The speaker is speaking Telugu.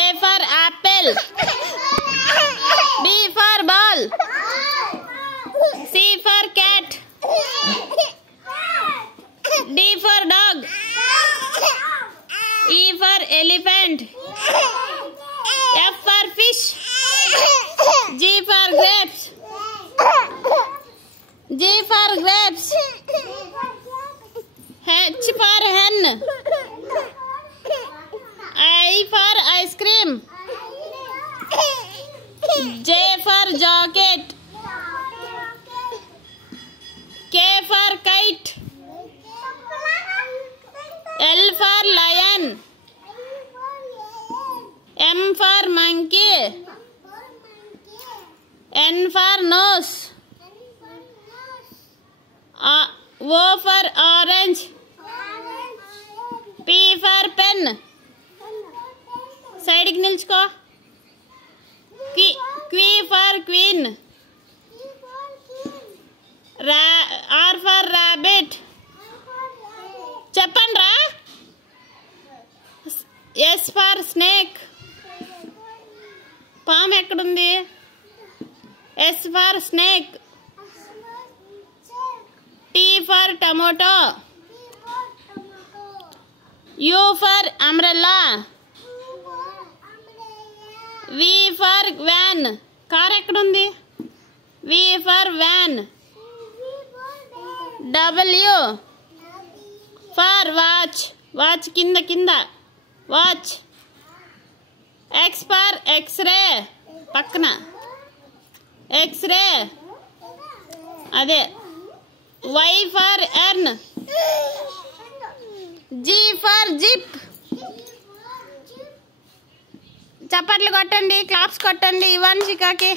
A for apple. B for ball. C for cat. D for dog. E for elephant. F for fish. G for grapes. G for grapes. H for hen. I for ice cream. J for jacket. K for kite. L for lion. M for monkey. N for nose. O for orange. P for pen. Side ki nilchuko. Q for queen. R for rabbit. చెప్పండ్రా. S for snake. పాము ఎక్కడుంది? S for snake. T for tomato. U for umbrella. V for van. Car ఎక్కడుంది? V for van. W for watch. Watch కింద వాచ్. X for x-ray. పక్కన x-ray అదే. Y for n. G for jeep. చప్పట్లు కొట్టండి, క్లాప్స్ కొట్టండి ఇవాన్షికాకి.